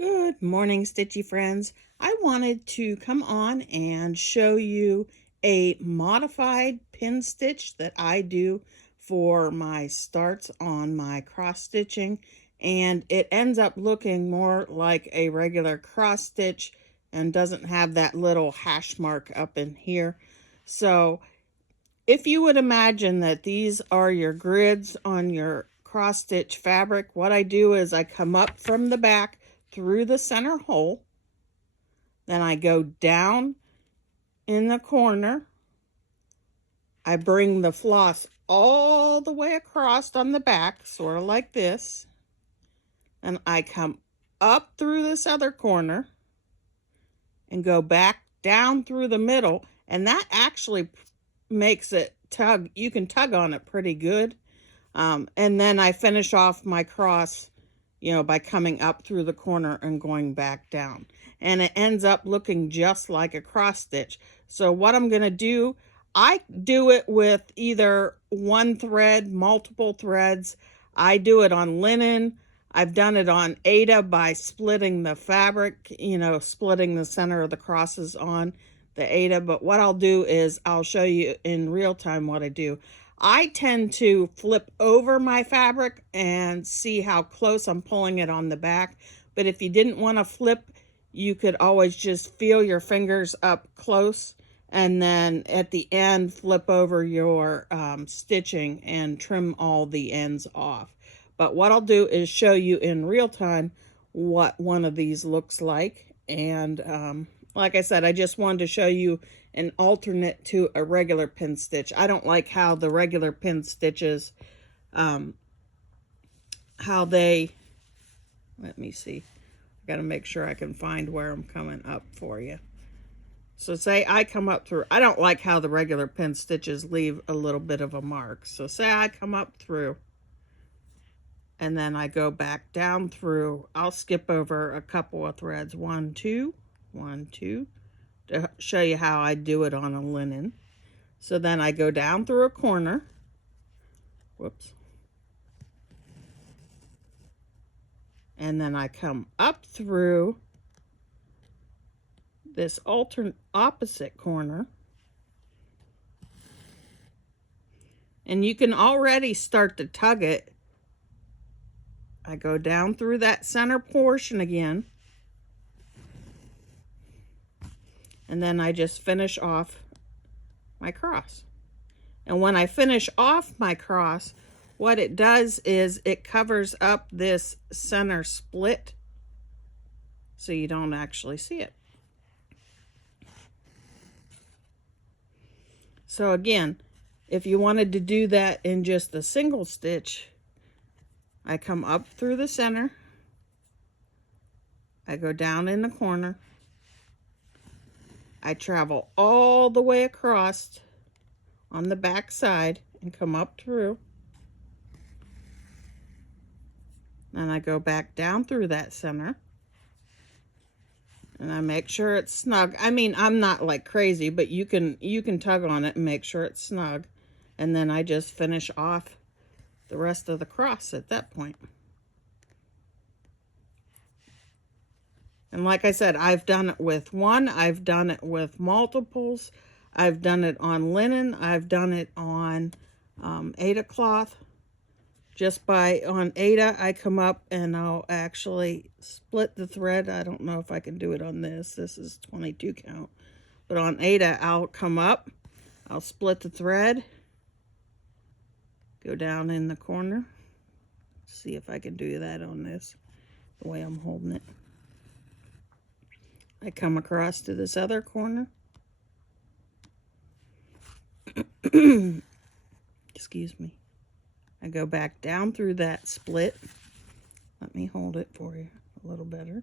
Good morning, Stitchy friends. I wanted to come on and show you a modified pin stitch that I do for my starts on my cross stitching, and it ends up looking more like a regular cross stitch and doesn't have that little hash mark up in here. So if you would imagine that these are your grids on your cross stitch fabric, what I do is I come up from the back through the center hole, then I go down in the corner, I bring the floss all the way across on the back, sort of like this, and I come up through this other corner and go back down through the middle, and that actually makes it tug. You can tug on it pretty good. And then I finish off my cross, by coming up through the corner and going back down. And it ends up looking just like a cross stitch. So what I'm going to do, I do it with either one thread, multiple threads. I do it on linen. I've done it on Aida by splitting the fabric, splitting the center of the crosses on the Aida. But what I'll do is I'll show you in real time what I do. I tend to flip over my fabric and see how close I'm pulling it on the back. But if you didn't want to flip, you could always just feel your fingers up close, and then at the end flip over your stitching and trim all the ends off. But what I'll do is show you in real time what one of these looks like. And like I said, I just wanted to show you an alternate to a regular pin stitch. I don't like how the regular pin stitches, let me see. I got to make sure I can find where I'm coming up for you. So say I come up through, I don't like how the regular pin stitches leave a little bit of a mark. So say I come up through, and then I go back down through. I'll skip over a couple of threads, 1, 2, 1, 2, to show you how I do it on a linen. So then I go down through a corner, whoops, and then I come up through this opposite corner, and you can already start to tug it. I go down through that center portion again, and then I just finish off my cross. And when I finish off my cross, what it does is it covers up this center split so you don't actually see it. So again, if you wanted to do that in just a single stitch, I come up through the center, I go down in the corner, I travel all the way across on the back side and come up through. Then I go back down through that center, and I make sure it's snug. I mean, I'm not like crazy, but you can tug on it and make sure it's snug. And then I just finish off the rest of the cross at that point. And like I said, I've done it with one, I've done it with multiples, I've done it on linen, I've done it on Aida cloth. Just on Aida, I come up and I'll actually split the thread. I don't know if I can do it on this. This is 22 count. But on Aida, I'll come up, I'll split the thread, go down in the corner. See if I can do that on this, the way I'm holding it. I come across to this other corner. Excuse me. I go back down through that split. Let me hold it for you a little better.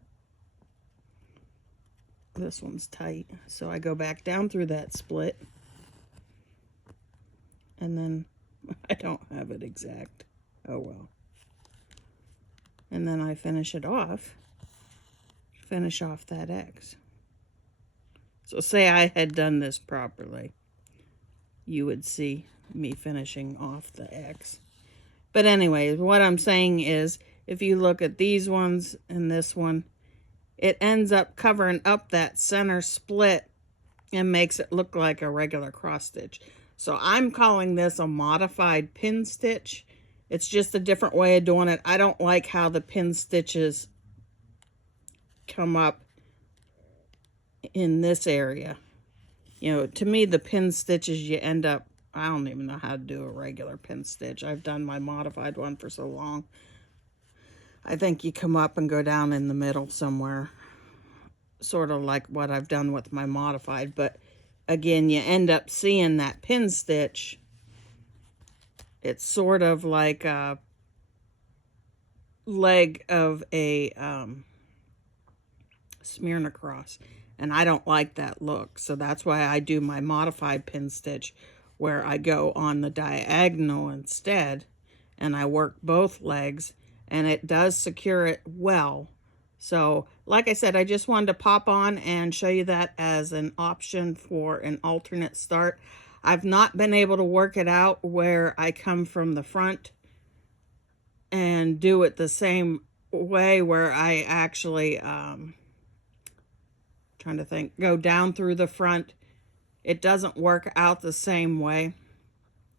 This one's tight. So I go back down through that split. And then I don't have it exact. Oh well. And then I finish it off. Finish off that X. So say I had done this properly, you would see me finishing off the X. But anyways, what I'm saying is, if you look at these ones and this one, it ends up covering up that center split and makes it look like a regular cross stitch. So I'm calling this a modified pin stitch. It's just a different way of doing it. I don't like how the pin stitches come up in this area. You know, to me, the pin stitches, you end up, I don't even know how to do a regular pin stitch. I've done my modified one for so long. I think you come up and go down in the middle somewhere, sort of like what I've done with my modified. But again, you end up seeing that pin stitch. It's sort of like a leg of a smearing across, and I don't like that look. So that's why I do my modified pin stitch, where I go on the diagonal instead, and I work both legs, and it does secure it well. So like I said, I just wanted to pop on and show you that as an option for an alternate start. I've not been able to work it out where I come from the front and do it the same way, where I actually trying to think, go down through the front. It doesn't work out the same way.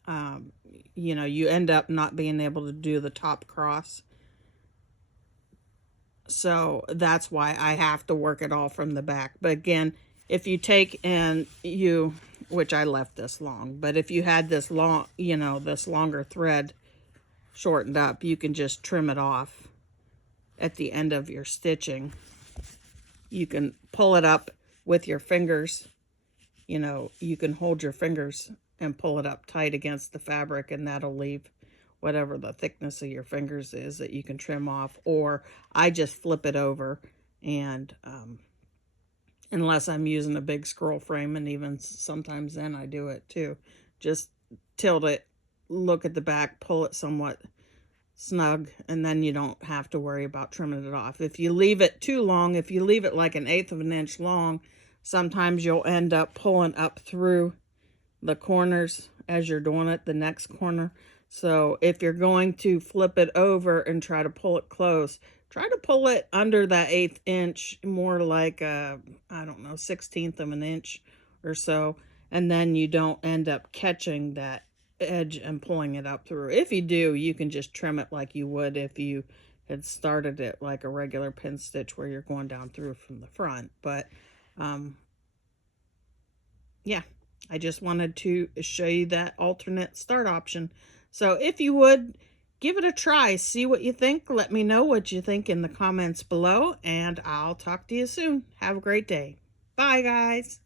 You know, you end up not being able to do the top cross. So that's why I have to work it all from the back. But again, if you take and you, which I left this long, but if you had this long, you know, this longer thread shortened up, you can just trim it off at the end of your stitching. You can pull it up with your fingers. You know, you can hold your fingers and pull it up tight against the fabric, and that'll leave whatever the thickness of your fingers is that you can trim off. Or I just flip it over, and unless I'm using a big scroll frame, and even sometimes then I do it too, just tilt it, look at the back, pull it somewhat snug, and then you don't have to worry about trimming it off. If you leave it too long, if you leave it like 1/8 of an inch long, sometimes you'll end up pulling up through the corners as you're doing it, the next corner. So if you're going to flip it over and try to pull it close, try to pull it under that 1/8 inch, more like a, I don't know, 1/16 of an inch or so, and then you don't end up catching that edge and pulling it up through. If you do, you can just trim it like you would if you had started it like a regular pin stitch where you're going down through from the front. But yeah, I just wanted to show you that alternate start option. So if you would, give it a try, see what you think. Let me know what you think in the comments below, and I'll talk to you soon. Have a great day. Bye, guys.